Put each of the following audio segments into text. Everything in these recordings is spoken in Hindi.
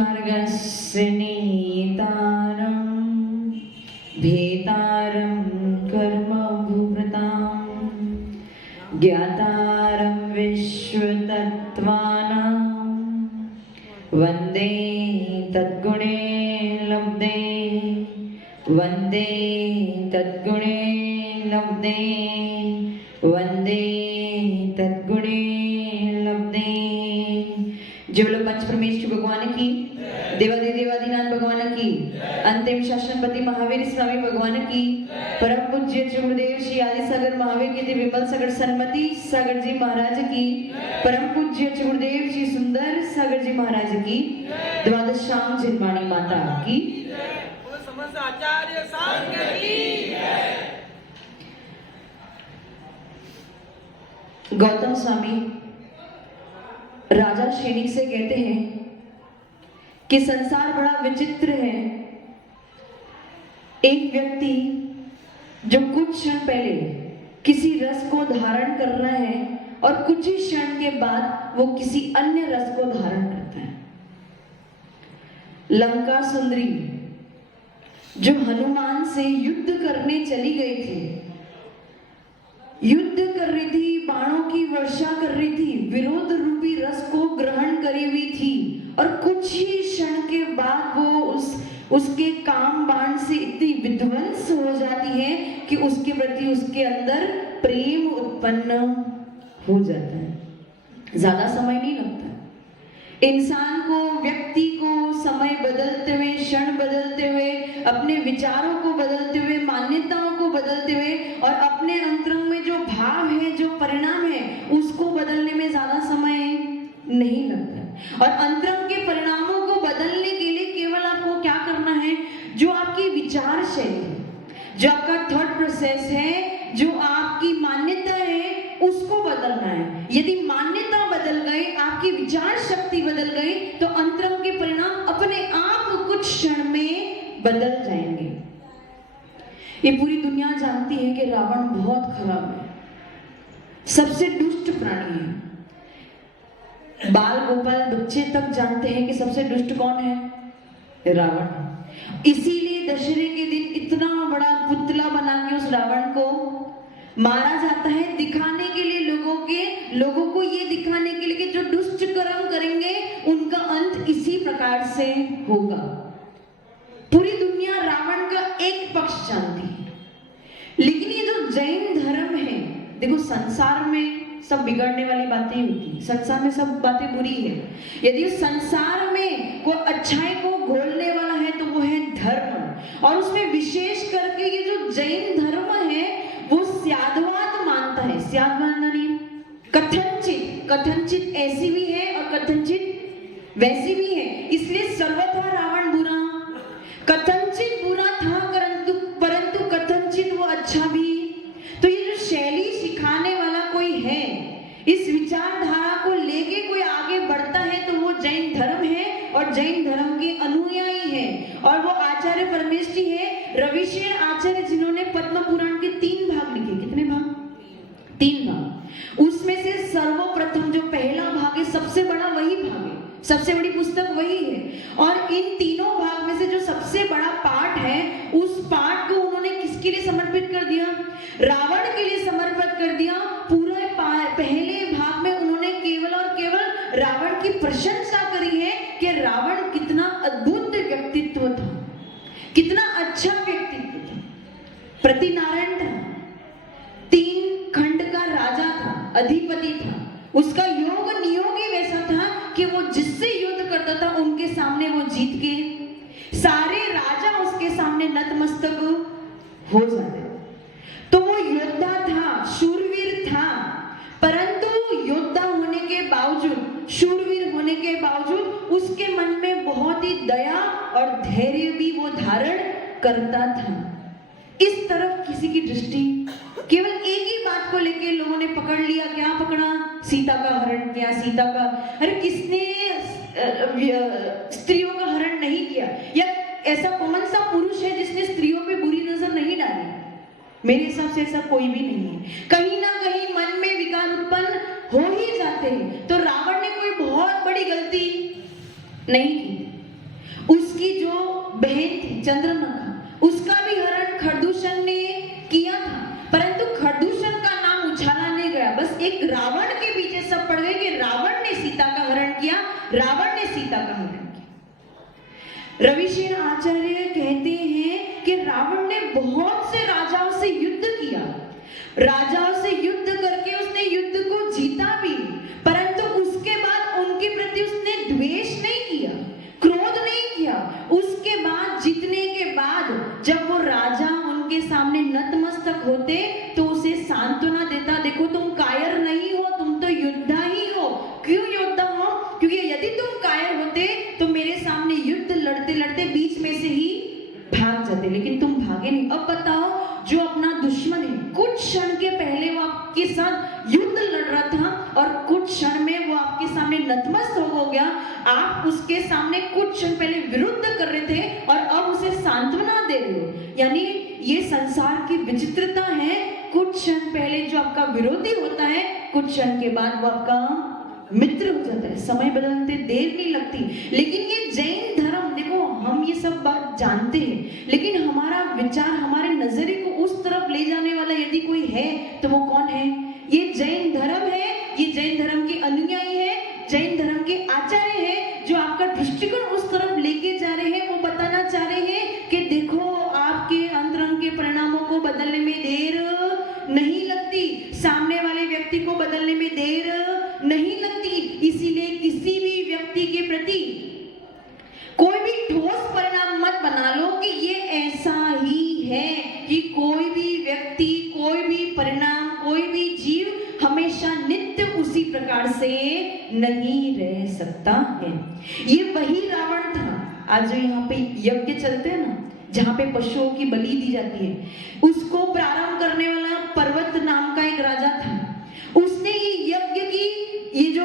मार्गस्य नीतारं भेतारं कर्म भूभृतां ज्ञातारं विश्वतत्त्वानां वन्दे तद्गुणे लब्धे वन्दे तद्गुणे लब्धे वन्दे तद्गुणे लब्धे। जय बोलो पंच परमेश्वर भगवान की, देवादिनाथ भगवान की, अंतिम शासनपति महावीर स्वामी भगवान की, परम पूज्य गुरुदेव श्री आदि सागर महावीर की विमल सागर सन्मति सागर जी महाराज की, परम पूज्य गुरुदेव श्री सुंदर सागर जी महाराज की, द्वादशाम जिनवाणी माता की, समस्त आचार्य संघ की। गौतम स्वामी राजा श्रेणी से कहते हैं कि संसार बड़ा विचित्र है। एक व्यक्ति जो कुछ क्षण पहले किसी रस को धारण कर रहा है और कुछ ही क्षण के बाद वो किसी अन्य रस को धारण करता है। लंका सुंदरी जो हनुमान से युद्ध करने चली गई थी, युद्ध कर रही थी, बाणों की वर्षा कर रही थी, विरोध रूपी रस को ग्रहण करी हुई थी और कुछ ही क्षण के बाद वो उसके काम बाण से इतनी विध्वंस हो जाती है कि उसके प्रति उसके अंदर प्रेम उत्पन्न हो जाता है। ज्यादा समय नहीं लगता। इंसान को, व्यक्ति को समय बदलते हुए, क्षण बदलते हुए, अपने विचारों को बदलते हुए, मान्यताओं को बदलते हुए और अपने अंतरंग में जो भाव है, जो परिणाम है, उसको बदलने में ज्यादा समय नहीं लगता। और अंतरंग के परिणामों को बदलने के लिए केवल आपको क्या करना है, जो आपकी विचार शैली, जो आपका थॉट प्रोसेस है, जो आपकी मान्यता है, उसको बदलना है। यदि मान्यता बदल गई, आपकी विचार शक्ति बदल गई, तो अंतरंग के परिणाम अपने आप कुछ क्षण में बदल जाएंगे। ये पूरी दुनिया जानती है कि रावण बहुत खराब है, सबसे दुष्ट प्राणी है। बाल गोपाल बच्चे तक जानते हैं कि सबसे दुष्ट कौन है, रावण। इसीलिए दशहरे के दिन इतना बड़ा पुतला बना के उस रावण को मारा जाता है, दिखाने के लिए लोगों को ये दिखाने के लिए कि जो दुष्ट कर्म करेंगे उनका अंत इसी प्रकार से होगा। पूरी दुनिया रावण का एक पक्ष जानती है। लेकिन ये जो जैन धर्म है, देखो संसार में सब बिगड़ने वाली बातें ही होती है, संसार में सब बातें बुरी है। यदि संसार में कोई अच्छाई को घोलने वाला है तो वो है धर्म। और उसमें विशेष करके ये जो जैन धर्म है वो स्याद्वाद मानता है। स्याद्वाद नहीं, कथनचित ऐसी भी है और कथनचित वैसी भी है। इसलिए सर्वथा रावण बुरा, कथनचित बुरा था परंतु कथनचित वो अच्छा भी। तो ये जो शैली सिखाने वाला कोई है, इस विचारधारा को लेके कोई आगे बढ़ता है, तो वो जैन धर्म है और जैन धर्म के अनुयायी है। और वो आचार्य परमेष्ठी है, रविशेर आचार्य, जिन्होंने पद्म पुराण के 3 भाग लिखे। कितने भाग? 3 भाग। उसमें से सर्वप्रथम जो पहला भाग है, सबसे बड़ा वही भाग है, सबसे बड़ी पुस्तक वही है। और इन तीनों भाग में से जो सबसे बड़ा पाठ है, उस पाठ को उन्होंने किसके लिए समर्पित कर दिया? रावण के लिए समर्पित कर दिया। पूरे पहले भाग में उन्होंने केवल और केवल रावण की प्रशंसा करी है कि रावण कितना अद्भुत व्यक्तित्व था, कितना अच्छा व्यक्तित्व था, प्रतिनारायण था, 3 खंड का राजा था, अधिपति था। उसका योग नियोग ही वैसा था कि वो जिससे युद्ध करता था उनके सामने वो जीत के सारे राजा उसके सामने नतमस्तक हो जाते। तो वो योद्धा था, शूरवीर था, परंतु योद्धा होने के बावजूद, शूरवीर होने के बावजूद उसके मन में बहुत ही दया और धैर्य भी वो धारण करता था। इस तरफ किसी की दृष्टि केवल एक ही बात को लेके लोगों ने पकड़ लिया। क्या पकड़ा? सीता का हरण किया। सीता का, अरे किसने स्त्रियों का हरण नहीं किया? या ऐसा कौन सा पुरुष है जिसने स्त्रियों पे बुरी नजर नहीं डाली? मेरे हिसाब से ऐसा कोई भी नहीं है। कहीं ना कहीं मन में विकार उत्पन्न हो ही जाते हैं। तो रावण ने कोई बहुत बड़ी गलती नहीं की, उसकी जो बहन थी चंद्रनखा, उसका भी हरण खरदूषण ने किया था, परंतु खरदूषण का नाम उछाला नहीं गया। बस एक रावण के पीछे सब पड़ गए कि रावण ने सीता का हरण किया, रावण ने सीता का हरण किया। रविशेन आचार्य कहते हैं कि रावण ने बहुत से राजाओं से युद्ध किया, राजाओं से युद्ध करके उसने युद्ध को जीता भी, परंतु उसके बाद उनके प्रति उसने द्वेष नहीं किया, क्रोध नहीं किया। उसके बाद जीतने के बाद जब वो राजा उनके सामने नतमस्तक होते तो उसे सांत्वना देता, देखो तुम कायर नहीं हो, तुम तो योद्धा ही हो। क्यों योद्धा हो? क्योंकि यदि तुम कायर होते तो मेरे सामने युद्ध लड़ते लड़ते बीच में से ही भाग जाते, लेकिन तुम भागे नहीं। अब बताओ, जो अपना दुश्मन है, कुछ क्षण के पहले वो आपके साथ युद्ध लड़ रहा था और कुछ क्षण में वो आपके सामने नतमस्तक हो गया, आप उसके सामने कुछ क्षण पहले विरुद्ध कर रहे थे और अब उसे सांत्वना दे रहे हो। यानी ये संसार की विचित्रता है, कुछ क्षण पहले जो आपका विरोधी होता है, कुछ क्षण के बाद वो आपका मित्र हो जाता है। समय बदलते देर नहीं लगती। लेकिन ये जैन धर्म, देखो हम ये सब बात जानते हैं, लेकिन हमारा विचार, हमारे नजरिए को उस तरफ ले जाने वाला यदि कोई है तो वो कौन है? ये जैन धर्म है, ये जैन धर्म के अनुयायी है, जैन धर्म के आचार्य है, जो आपका दृष्टिकोण उस तरफ लेके जा रहे हैं। वो बताना चाह रहे हैं कि देखो, आपके अंतरंग के परिणामों को बदलने में देर नहीं लगती, सामने वाले व्यक्ति को बदलने में देर नहीं लगती। इसीलिए किसी भी व्यक्ति के प्रति कोई भी ठोस परिणाम मत बना लो कि ये ऐसा ही है, कि कोई भी व्यक्ति, कोई भी परिणाम, कोई भी जीव हमेशा नित्य उसी प्रकार से नहीं रह सकता है। ये वही रावण था। आज जो यहाँ पे यज्ञ चलते हैं ना, जहाँ पे पशुओं की बलि दी जाती है, उसको प्रारंभ करने वाला पर्वत नाम का एक राजा था। उसने ये यज्ञ की ये जो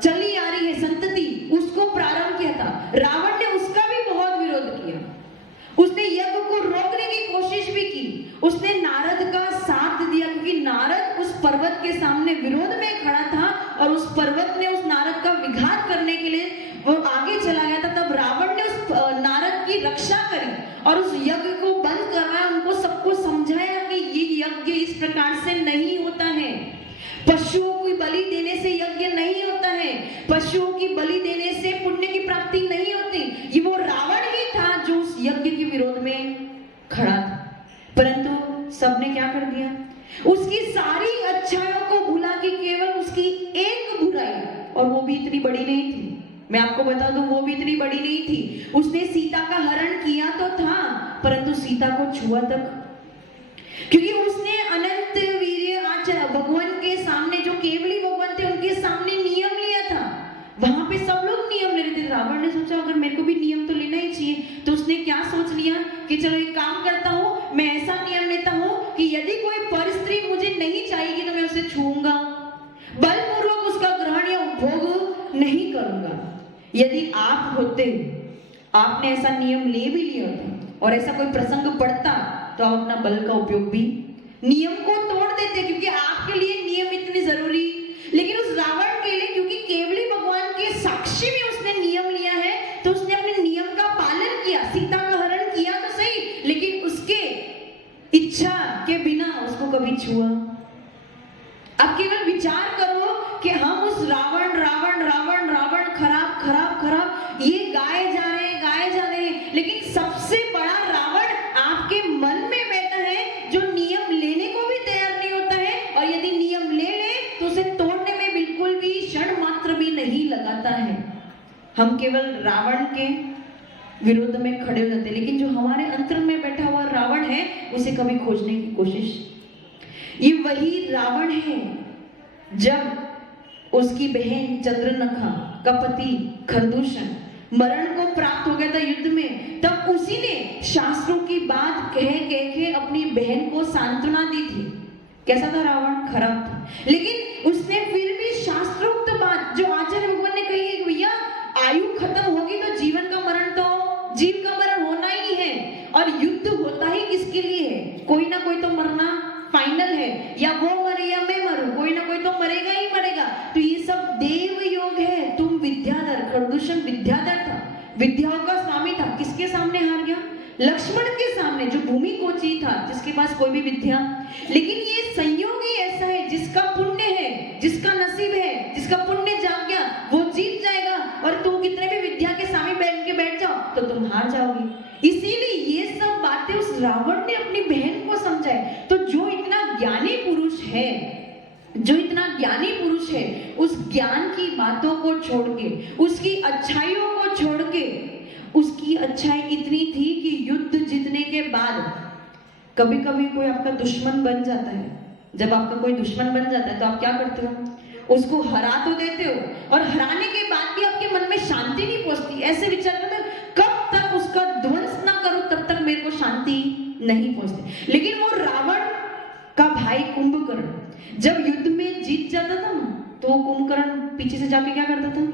चली आ रही है संतति, उसको प्रारंभ किया था। रावण ने उसका भी बहुत विरोध किया, उसने यज्ञ को रोकने की कोशिश भी की, उसने नारद का साथ दिया, क्योंकि नारद उस पर्वत के सामने विरोध में खड़ा था और उस पर्वत ने उस नारद का विघात करने के लिए वो आगे चला गया था। तब रावण ने उस नारद की रक्षा करी और उस यज्ञ को बंद करवाया, उनको सबको समझाया कि ये यज्ञ इस प्रकार से नहीं होता है, पशुओं की बलि देने से यज्ञ नहीं होता है, पशुओं की बलि देने से पुण्य की प्राप्ति नहीं होती। ये वो रावण ही था जो उस यज्ञ के विरोध में खड़ा था, परंतु सबने क्या कर दिया? उसकी सारी अच्छाइयों को भुला के केवल उसकी एक बुराई, और वो भी इतनी बड़ी नहीं थी, मैं आपको बता दूं, वो भी इतनी बड़ी नहीं थी। उसने सीता का हरण किया तो था, परंतु सीता को छुआ तक, क्योंकि उसने अनंत वीर्य आचार्य भगवान के सामने, जो केवली भगवान थे, उनके सामने नियम लिया था। वहां पे सब लोग नियम ले रहे थे। रावण ने सोचा अगर मेरे को भी नियम तो लेना ही चाहिए, तो उसने क्या सोच लिया कि चलो एक काम करता हूँ, मैं ऐसा नियम लेता हूँ कि यदि कोई पर स्त्री मुझे नहीं चाहिए तो मैं उसे छूऊंगा, बलपूर्वक उसका ग्रहण या उपभोग नहीं करूंगा। यदि आप होते, आपने ऐसा नियम ले भी लिया होता और ऐसा कोई प्रसंग पड़ता, तो आप अपना बल का उपयोग भी, नियम को तोड़ देते, क्योंकि आपके लिए नियम इतने जरूरी। लेकिन उस रावण के लिए, क्योंकि केवली भगवान के साक्षी में उसने नियम लिया है, तो उसने अपने नियम का पालन किया, सीता का हरण किया तो सही, लेकिन उसके इच्छा के बिना उसको कभी छुआ। अब केवल विचार करो कि हम उस रावण रावण रावण रावण खराब खराब खराब ये गाए जा रहे हैं, गाए जा रहे हैं, लेकिन सबसे बड़ा रावण आपके मन में बैठा है, जो नियम लेने को भी तैयार नहीं होता है, और यदि नियम ले ले तो उसे तोड़ने में बिल्कुल भी क्षण मात्र भी नहीं लगाता है। हम केवल रावण के विरोध में खड़े हो जाते, लेकिन जो हमारे अंतर में बैठा हुआ रावण है, उसे कभी खोजने की कोशिश। ये वही रावण है, जब उसकी बहन चंद्रनखा का पति खरदूषण मरण को प्राप्त हो गया था युद्ध में, तब उसी ने शास्त्रों की बात कह के अपनी बहन को सांत्वना दी थी। कैसा था रावण? खराब था, लेकिन उसने फिर भी शास्त्रोक्त बात जो आचार्य भगवान ने कही है, भैया आयु खत्म होगी तो जीवन का मरण, तो जीव का मरण होना ही है, और युद्ध होता ही किसके लिए है? कोई ना कोई तो मरना फाइनल है, या वो मरे या मैं मरूं, कोई ना कोई तो मरेगा ही मरेगा। तो ये सब देव योग है। तुम विद्याधर, खरदूषण विद्याधर था, विद्याओं का स्वामी था, किसके सामने हार गया? लक्ष्मण के सामने, जो भूमि कोची था, जिसके पास कोई भी विद्या। लेकिन ये संयोग ही ऐसा है, जिसका पुण्य है, जिसका नसीब है, जिसका पुण्य जाग गया, वो जीत जाएगा। और तुम कितने भी विद्या के सामने बैठ जाओ तो तुम हार जाओगे। इसीलिए ये सब बातें उस रावण ने अपनी बहन को समझाए। तो जो इतना ज्ञानी पुरुष है, जो इतना ज्ञानी पुरुष है, उस ज्ञान की बातों को छोड़ के, उसकी अच्छाइयों को छोड़ के, उसकी अच्छाई इतनी थी कि युद्ध जीतने के बाद कभी कभी कोई आपका दुश्मन बन जाता है। जब आपका कोई दुश्मन बन जाता है तो आप क्या करते हो? उसको हरा तो देते हो, और हराने के बाद भी आपके मन में शांति नहीं पहुंचती। ऐसे विचार करते हो, कब तक उसका ध्वंस ना करूं तब तक मेरे को शांति नहीं पहुंचती। लेकिन वो रावण का भाई कुंभकर्ण जब युद्ध में जीत जाता था ना, तो वो कुंभकर्ण पीछे से जाके क्या करता था?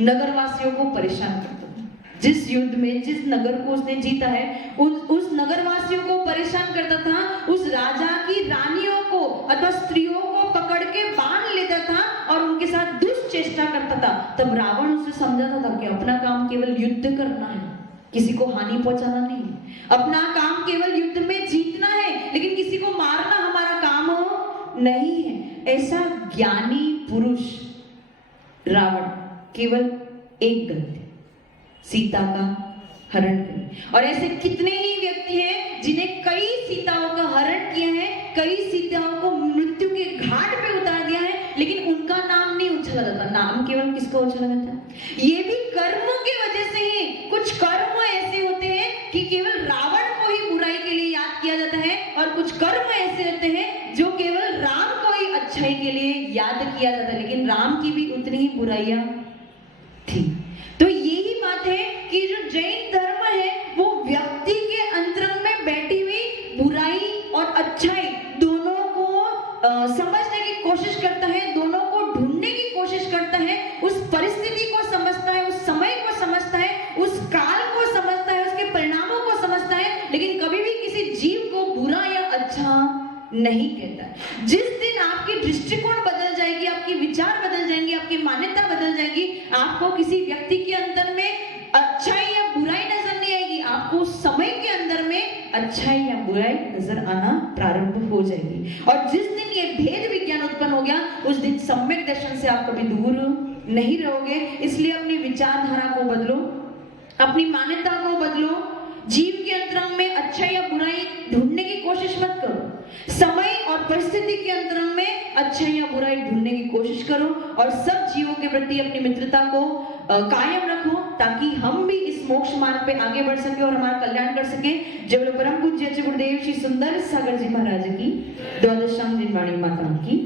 नगरवासियों को परेशान करता था। जिस युद्ध में, जिस नगर को उसने जीता है, उस नगरवासियों को परेशान करता था। उस राजा की रानियों को अथवा स्त्रियों को पकड़ के बांध लेता था और उनके साथ दुष्चेष्टा करता था। तब रावण उसे समझाता था कि अपना काम केवल युद्ध करना है, किसी को हानि पहुंचाना नहीं है। अपना काम केवल युद्ध में जीतना है, लेकिन किसी को मारना हमारा काम नहीं है। ऐसा ज्ञानी पुरुष रावण केवल एक गलती, सीता का हरण किया। और ऐसे कितने ही व्यक्ति हैं जिन्हें कई सीताओं का हरण किया है, कई सीताओं को मृत्यु के घाट पे उतार दिया है, लेकिन उनका नाम नहीं उछला जाता। नाम केवल किसको उछला जाता है? ये भी कर्म की वजह से ही। कुछ कर्म ऐसे होते हैं कि केवल रावण को ही बुराई के लिए याद किया जाता है, और कुछ कर्म ऐसे होते हैं जो केवल राम को ही अच्छाई के लिए याद किया जाता है। लेकिन राम की भी उतनी ही बुराइयां थी। तो यही बात है कि जो जैन धर्म है वो व्यक्ति के अंतरंग में बैठी हुई बुराई और अच्छाई दोनों को समझने की कोशिश करता है, दोनों को ढूंढने की कोशिश करता है। उस परिस्थिति को समझता है, उस समय को समझता है, उस काल को समझता है, उसके परिणामों को समझता है, लेकिन कभी भी किसी जीव को बुरा या अच्छा नहीं कहता। जिस दिन आपकी दृष्टिकोण बदल जाएगी, आपकी विचार बदल जाएंगे, आपकी मान्यता बदल जाएगी, आपको किसी व्यक्ति के अंदर में अच्छाई या बुराई नजर नहीं आएगी, आपको समय के अंदर में अच्छाई या बुराई नजर आना प्रारंभ हो जाएगी। और जिस दिन ये भेद विज्ञान उत्पन्न हो गया, उस दिन सम्यक दर्शन से आप कभी दूर नहीं रहोगे। इसलिए अपनी विचारधारा को बदलो, अपनी मान्यता को बदलो। जीव के अंतरंग में अच्छाई या बुराई ढूंढने की कोशिश मत करो। समय और परिस्थिति के अंतरंग में अच्छाई या बुराई ढूंढने की कोशिश करो, और सब जीवों के प्रति अपनी मित्रता को कायम रखो, ताकि हम भी इस मोक्ष मार्ग पे आगे बढ़ सके और हमारा कल्याण कर सके। जय बोलो परम पूज्य गुरुदेव श्री सुंदर सागर जी महाराज की, द्वादशांग दिन वाणी माता की।